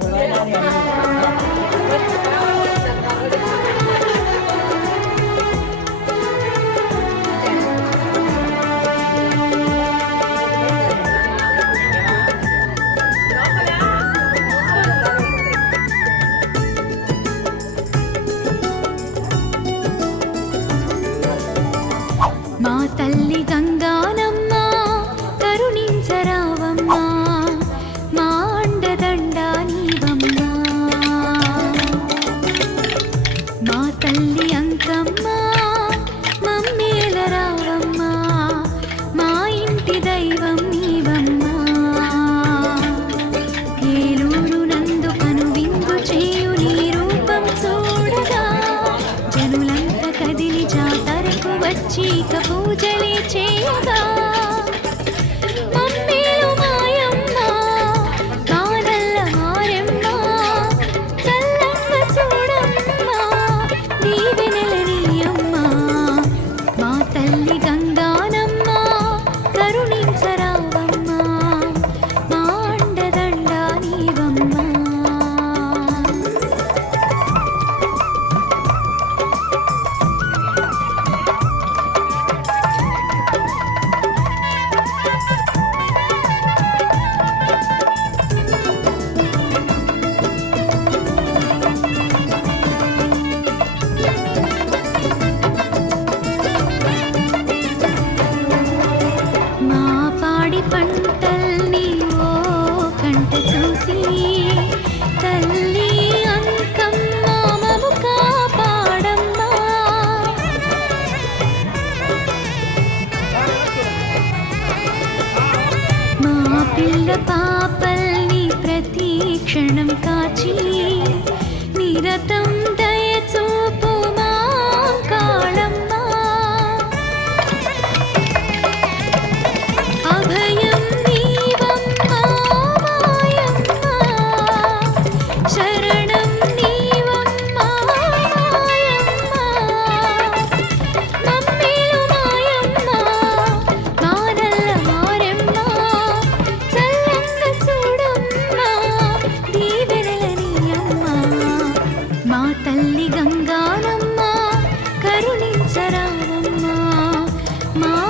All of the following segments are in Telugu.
我来拿点。పాపల్ని ప్రతి క్షణం కాచి నిరతం తీసుకురావమ్మా మా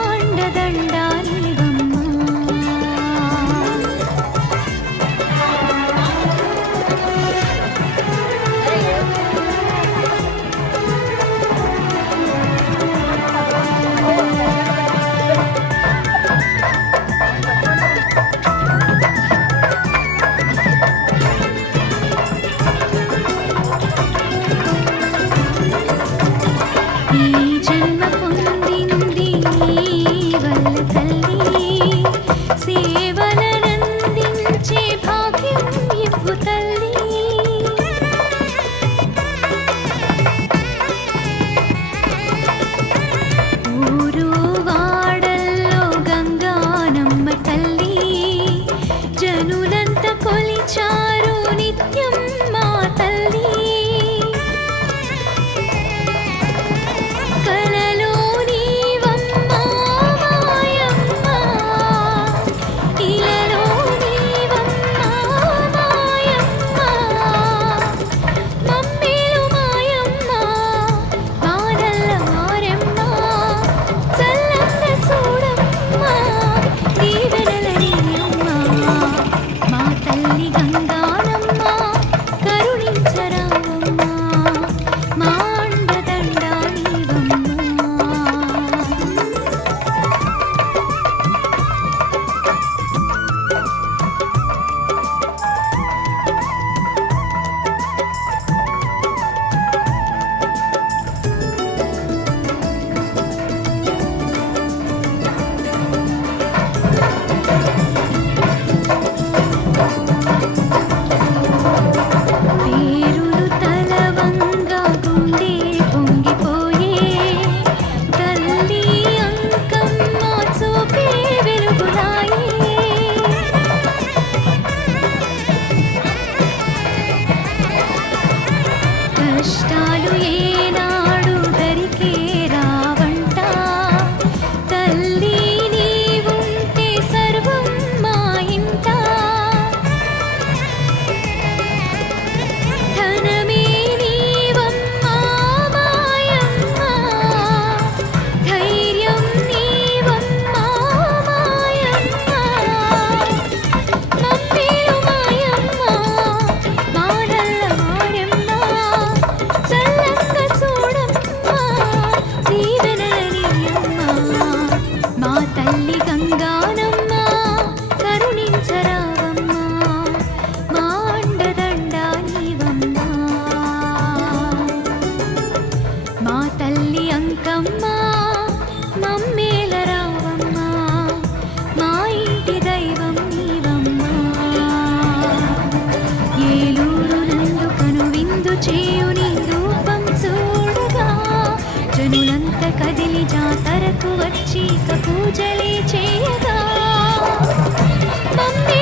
కదిలి జాతరకు వచ్చి పూజలే చేయగా. మమ్మీ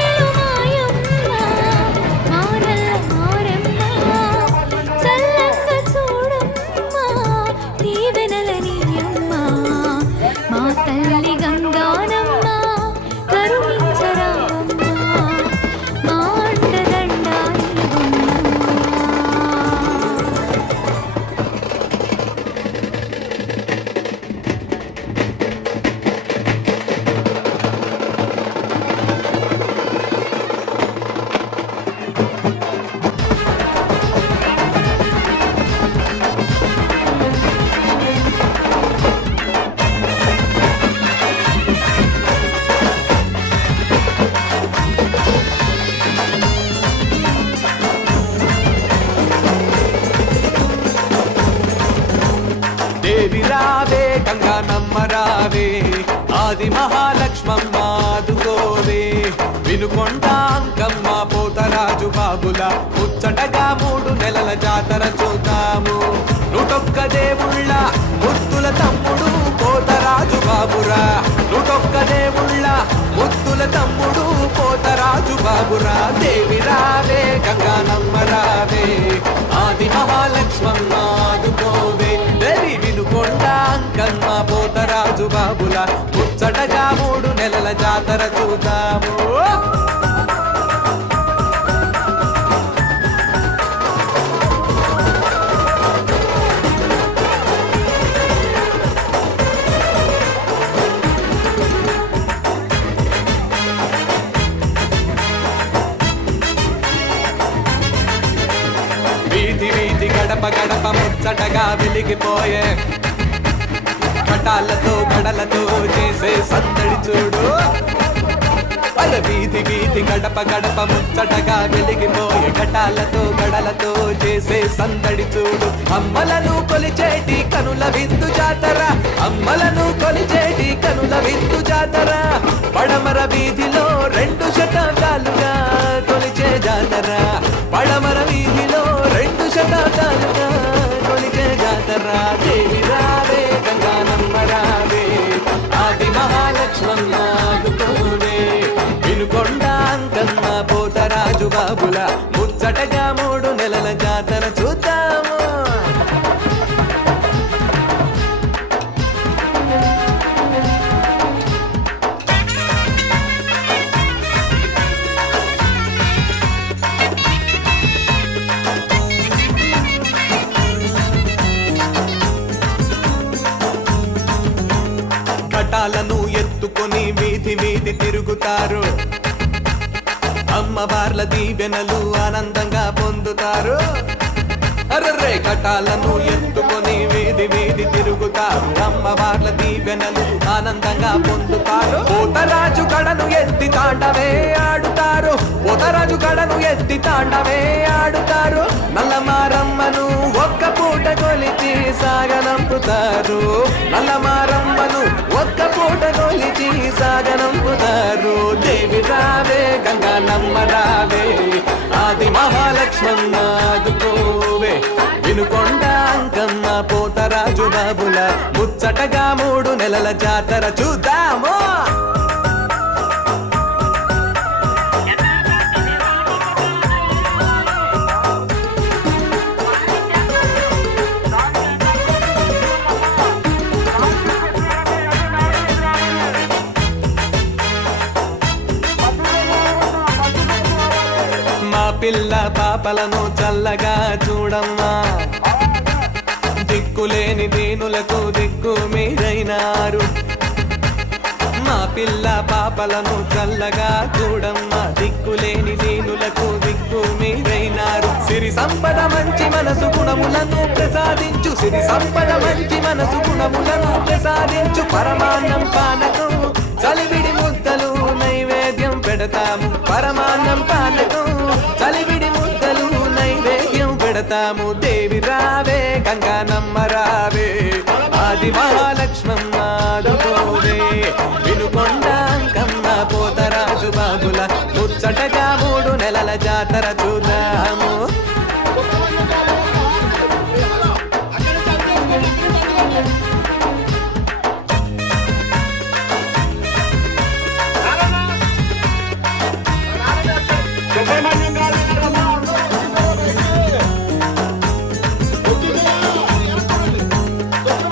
జాతర చూద్దాము. నుటొక్క దేవుళ్ళ ముత్తుల తమ్ముడు పోతరాజు బాబురా. నుటొక్క దేవుళ్ళ ముత్తుల తమ్ముడు పోతరాజు బాబురా. దేవి రావే గంగా నమ్మరావే ఆది మహాలక్ష్మమ్మ ఆదుకోవే. దేవి వినుకొండ అంకమ్మ పోతరాజు బాబుల. ముచ్చటగా మూడు నెలల జాతర చూద్దాము. గడప వెలిగిపోయే. కటాలతో గడలతో చేసే సందడి చూడు. అల వీధి వీధి గడప గడప ముచ్చటగా వెలిగిపోయే. కటాలతో గడలతో చేసే సందడి చూడు. అమ్మలను కొలిచేటి కనుల విందు జాతర. అమ్మలను కొలిచేటి కనుల విందు జాతర. పడమర వీధిలో రెండు శతాబ్దాలుగా కొలిచే జాతర. పడమర వీధిలో రెండు శతాబ్దాలుగా కొలిచే దేవి రావే గంగా నమ్మరావే ఆది మహాలక్ష్మమ్మ ఆదుకోవే వినుకొండ అంకమ్మ పోతరాజు బాబుల అమ్మవార్ల దీవెనలు ఆనందంగా పొందుతారు. పోతరాజు కడను ఎత్తి తాండవే ఆడుతారు. పోతరాజు కడను ఎత్తి తాండవే ఆడుతారు. నల్లమారమ్మను ఒక్క పూట కొలిచి సాగనంపుతారు. నల్లమారమ్మను ఒక్క పూట కొలిచి సాగనంపుతారు. దేవి రావే గంగా నమ్మ రావే ఆది మహాలక్ష్మణ్ ఆదుకోవే వినుకొండ అంకమ్మ పోతరాజు బాబుల ముచ్చటగా మూడు నెలల జాతర చూద్దామో. పిల్ల పాపలను చల్లగా చూడమ్మా. దిక్కులేని దీనులకు దిక్కు మీరైనారు మా పిల్ల పాపలను చల్లగా చూడమ్మా. దిక్కులేని దీనులకు దిక్కు మీరైనారు సిరి సంపద మంచి మనసు గుణములను ప్రసాదించు. సిరి సంపద మంచి మనసు గుణములను ప్రసాదించు. పరమాన్నం పానకం చలివిడి ముద్దలు నైవేద్యం పెడతాము. పరమాన్నం పానకం పెడతాము దేవి రావే గంగా నమ్మ రావే. ఆది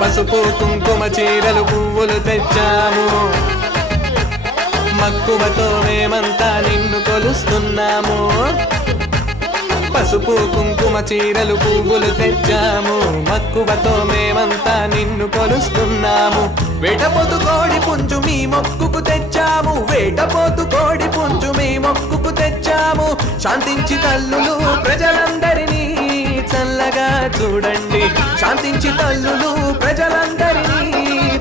పసుపు కుంకుమ చీరలు పువ్వులు తెచ్చాము. మక్కువతో మేమంతా నిన్ను కొలుస్తున్నాము. పసుపు కుంకుమ చీరలు పువ్వులు తెచ్చాము. మక్కువతో మేమంతా నిన్ను కొలుస్తున్నాము. వేటపోతు కోడి పుంజు మీ మొక్కుకు తెచ్చాము. వేటపోతు కోడి పుంజు మీ మొక్కుకు తెచ్చాము. శాంతించి తల్లులు ప్రజలందరూ చల్లగా చూడండి. శాంతించి తల్లులు ప్రజలందరినీ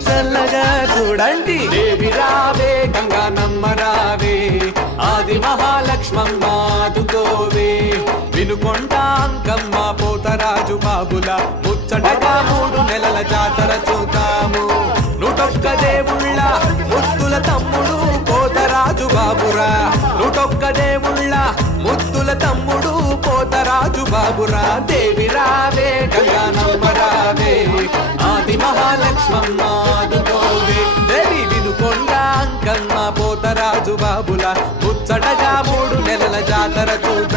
చల్లగా చూడండి. దేవి రావే గంగా నమ్మ రావే ఆది మహాలక్ష్మమ్మ ఆదుకోవే వినుకొండ అంకమ్మ పోతరాజు బాబుల ముచ్చటగా మూడు నెలల జాతర చూతాము నూటొక్క దేవుళ్ళ ముత్తుల తమ్ముడు పోతరాజు బాబురా. నూటొక్క దేవుళ్ళ ముత్తుల తమ్ముడు బాబురా దేవి రావే గంగానమ్మ రావే ఆది మహాలక్ష్మమ్మ ఆదుకోవే దేవి వినుకొండ అంకమ్మ పోతరాజు బాబుల. ముచ్చటగా మూడు నెలల జాతర చూత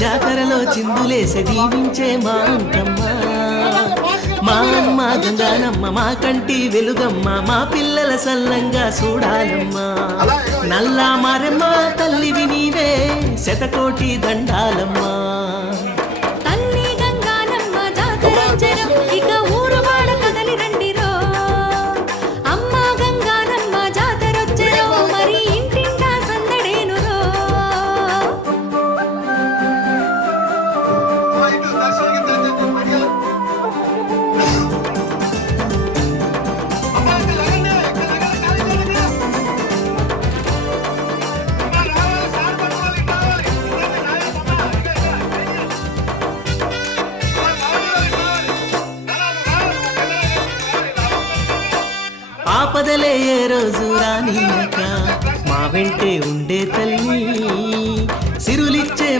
జాతరలో చిందులేసే దీవించే మా మా అమ్మ గంగానమ్మ మా కంటి వెలుగమ్మ మా పిల్లల సల్లంగా చూడాలమ్మ. నల్లా మారమ్మ తల్లివి నీవే శతకోటి దండాలమ్మా.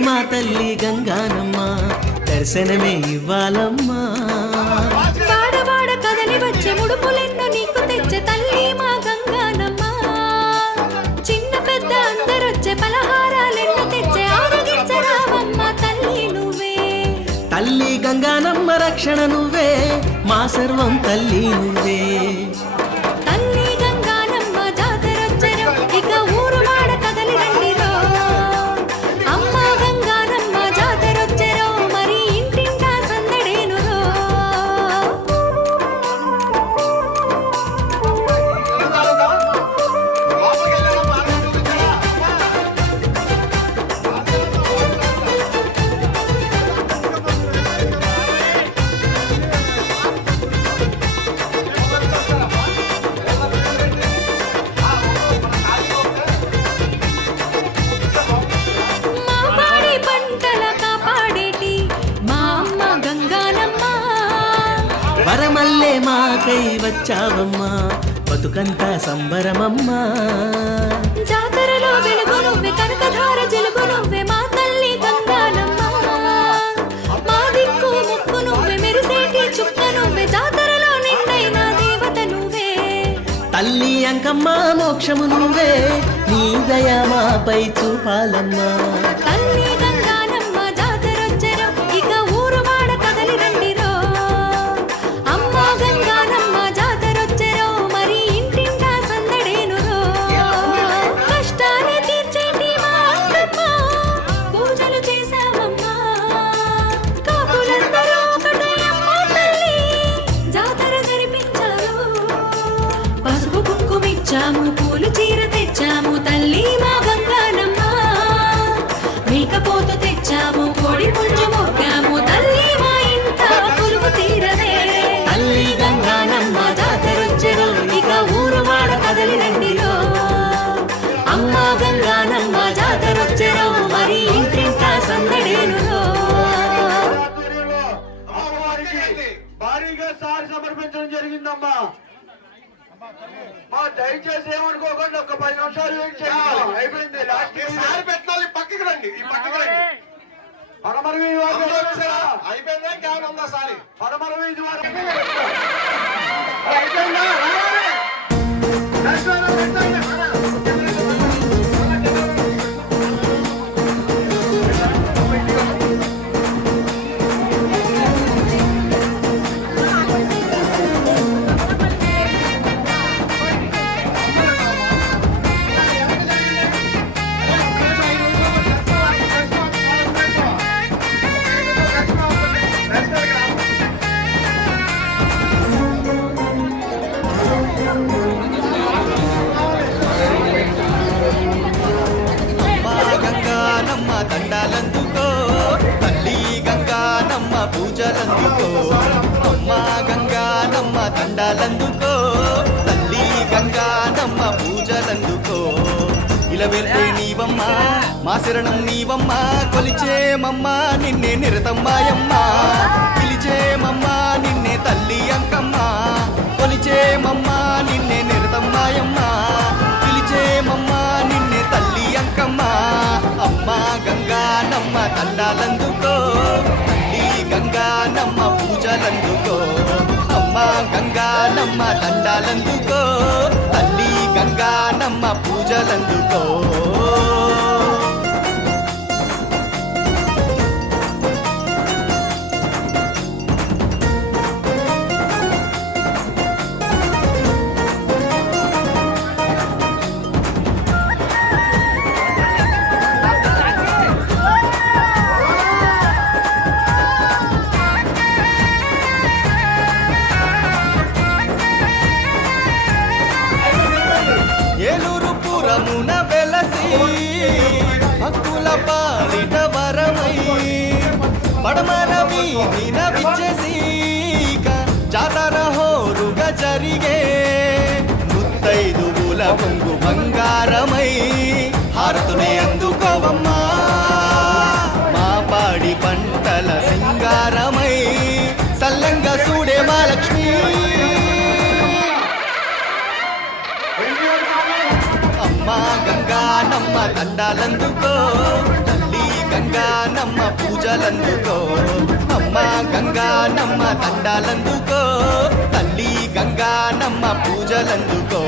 మా తల్లి గంగానమ్మ దర్శనమే ఇవ్వాలమ్మా. కదలి వచ్చే ముడుపులెన్నో నీకు తెచ్చే తల్లి మా గంగానమ్మ. చిన్న పెద్ద అందరొచ్చే పలహారాలెన్నో తెచ్చే ఆరగించరావమ్మ తల్లి నువ్వే. తల్లి గంగానమ్మ రక్షణ నువ్వే మా సర్వం తల్లి నువ్వే. రంగమ్మ మోక్షము నువ్వే. నీ దయ మాపై చూపాలమ్మా. దయచేసి ఏమనుకోకండి ఒక పది నిమిషాలు వెయిట్ చేయాలి అయిపోయింది లాస్ట్ సారి పెట్టాలి పక్కకి రండి ఈ పక్కకి రండి. పడమర వీధి వారు అయిపోయిందా? ఉందా సారి? పడమర వీధి వారు దండాలందుకో. తల్లి గంగానమ్మ పూజలందుకో. అమ్మా గంగానమ్మ దండాలందుకో. తల్లి గంగానమ్మ పూజలందుకో. ఇలా వెళ్తే నీవమ్మ మా శరణం నీవమ్మ. కొలిచేమమ్మ నిన్నే నిరతమ్మాయమ్మా. పిలిచేమమ్మా నిన్నే తల్లి అంకమ్మా. కొలిచేమమ్మా నిన్నే నిరతమ్మాయమ్మా. పిలిచేమమ్మా నిన్నే తల్లి అంకమ్మ. అమ్మ గంగానమ్మ దండాలందుకో తల్లి గంగానమ్మ పూజలందుకో. అమ్మ గంగానమ్మ దండాలందుకో. తల్లి గంగానమ్మ పూజలందుకో. పడమర వీధిన విచ్చేసి ఇక జాతర హోరుగా జరిగే ముత్తైదువుల పొంగు బంగారమై హారతునే అందుకోవమ్మా. మా పాడి పంటల సింగారమై సల్లంగా చూడే మా లక్ష్మి అమ్మా గంగానమ్మ దండాలందుకో గంగా నమ్మ పూజలందుకో. అమ్మ గంగా నమ్మ దండాలందుకో. తల్లి గంగా నమ్మ పూజలందుకో.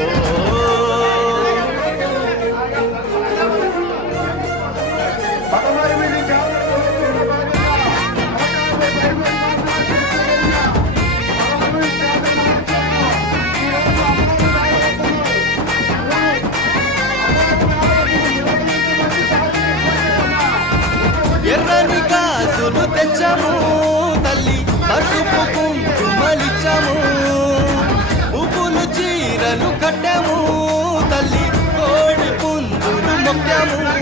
చీరలు